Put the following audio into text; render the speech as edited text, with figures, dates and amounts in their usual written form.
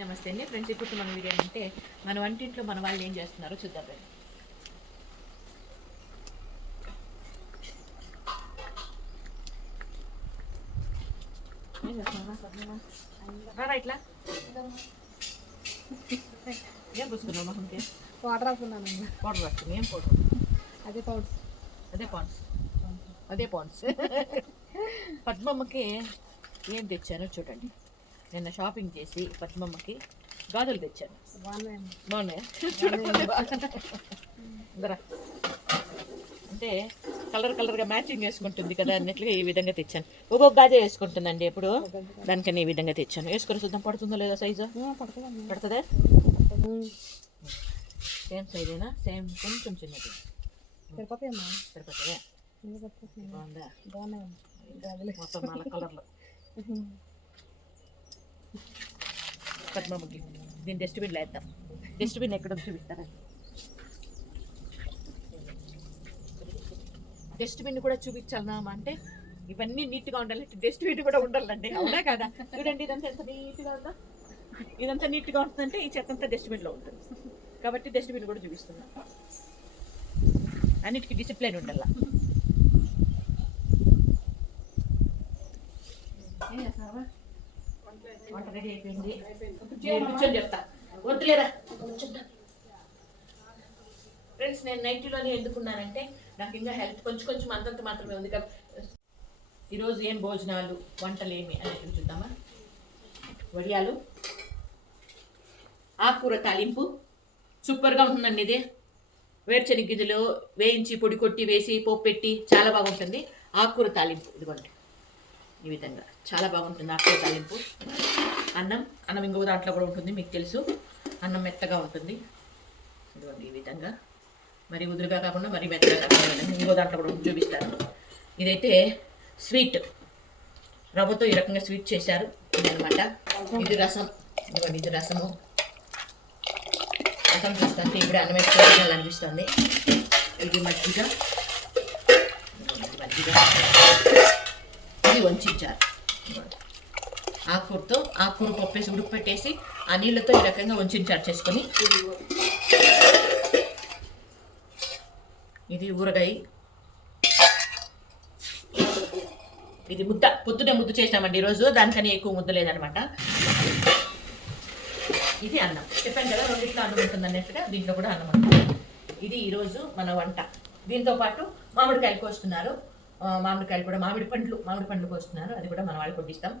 నమస్తే అండి ఫ్రెండ్స్. ఇప్పుడు మన వీడియో అంటే మన వంటింట్లో మన వాళ్ళు ఏం చేస్తున్నారో చూద్దాం. ఇట్లా ఏం పూసుకున్నావు మొహంకి? పౌడర్ రాసుకున్నాను. పౌడర్ రాసుకుని ఏం పౌడర్? అదే పౌడర్స్ అదే పాండ్స్. పద్మమ్మకి ఏం తెచ్చానో చూడండి. నిన్న షాపింగ్ చేసి పద్మమ్మకి గాజులు తెచ్చాను. బాగున్నాయా? అంటే కలర్గా మ్యాచింగ్ వేసుకుంటుంది కదా అన్నట్లుగా ఈ విధంగా తెచ్చాను. ఒక్కొక్క గాజే వేసుకుంటుందండి ఎప్పుడు, దానికని ఈ విధంగా తెచ్చాను. వేసుకొని చూద్దాం పడుతుందో లేదా సైజు. పడుతుందా? సేమ్ సైజేనా? సేమ్ కొంచెం చిన్నది. సరిపోతుందా? బాగుందా? మొత్తం 4 కలర్లు. పద్మమ్మకి దీన్ని డస్ట్బిన్లో వేద్దాం. డస్ట్బిన్ ఎక్కడ చూపిస్తారా? డస్ట్బిన్ కూడా చూపించాలన్నా అంటే ఇవన్నీ నీట్గా ఉండాలి, డస్ట్బిన్ కూడా ఉండాలండి. అవునా కదా? చూడండి ఇదంతా ఎంత నీట్గా ఉందో. ఇదంతా నీట్గా ఉంటుందంటే ఈ చెత్త అంతా డస్ట్బిన్లో ఉంటుంది. కాబట్టి డస్ట్బిన్ కూడా చూపిస్తున్నా. అన్నిటికీ డిసిప్లైన్ ఉండాల. వంట రెడీ అయిపోయింది. కూర్చొని చెప్తా. వద్దులేరా ఫ్రెండ్స్, నేను నైటీలోనే ఎందుకున్నానంటే నాకు ఇంకా హెల్త్ కొంచెం అంతంత మాత్రమే ఉంది కాబట్టి ఈరోజు ఏం భోజనాలు వంటలు ఏమి అనేది చూద్దామా. వడియాలు, ఆకుకూర తాలింపు సూపర్గా ఉంటుందండి. ఇది వేరుశనగ గింజలు వేయించి పొడి కొట్టి వేసి పోపు పెట్టి చాలా బాగుంటుంది. ఆకుకూర తాలింపు ఇదిగోండి ఈ విధంగా చాలా బాగుంటుంది. ఆకుకూర తాలింపు. అన్నం ఇంకో దాంట్లో కూడా ఉంటుంది, మీకు తెలుసు. అన్నం మెత్తగా ఉంటుంది. ఇదిగోండి ఈ విధంగా, మరి ఉదురుగా కాకుండా మరి మెత్తగా కాకుండా ఇంకో దాంట్లో కూడా చూపిస్తాను. ఇదైతే స్వీట్ రవ్వతో ఈ రకంగా స్వీట్ చేశారు ఇదనమాట. ఇది రసం. ఇదిగోండి ఇది రసము. రసం చూస్తుంటే ఇప్పుడు అన్నం వేసుకోవాలి అనిపిస్తుంది. ఇది మజ్జిగ. ఇది వంచారు. ఆకుకూరతో ఆకుకూర పప్పేసి ఉడుకు పెట్టేసి ఆ నీళ్ళతో ఈ రకంగా వంచారు చేసుకొని. ఇది ఊరగాయ. ఇది ముద్ద. పొద్దునే ముద్ద చేసామండి ఈరోజు, దానికని ఎక్కువ ముద్ద లేదనమాట. ఇది అన్నం. చెప్పాను కదా రెండిట్లో అన్నం ఉంటుంది అన్నట్టుగా దీంట్లో కూడా అన్నం ఉంటుంది. ఇది ఈరోజు మన వంట. దీంతో పాటు మామిడికాయలు కోస్తున్నారు. మామిడికాయలు కూడా మామిడి పండ్లు కోస్తున్నారు. అది కూడా మన వాళ్ళు కొట్టిస్తాం.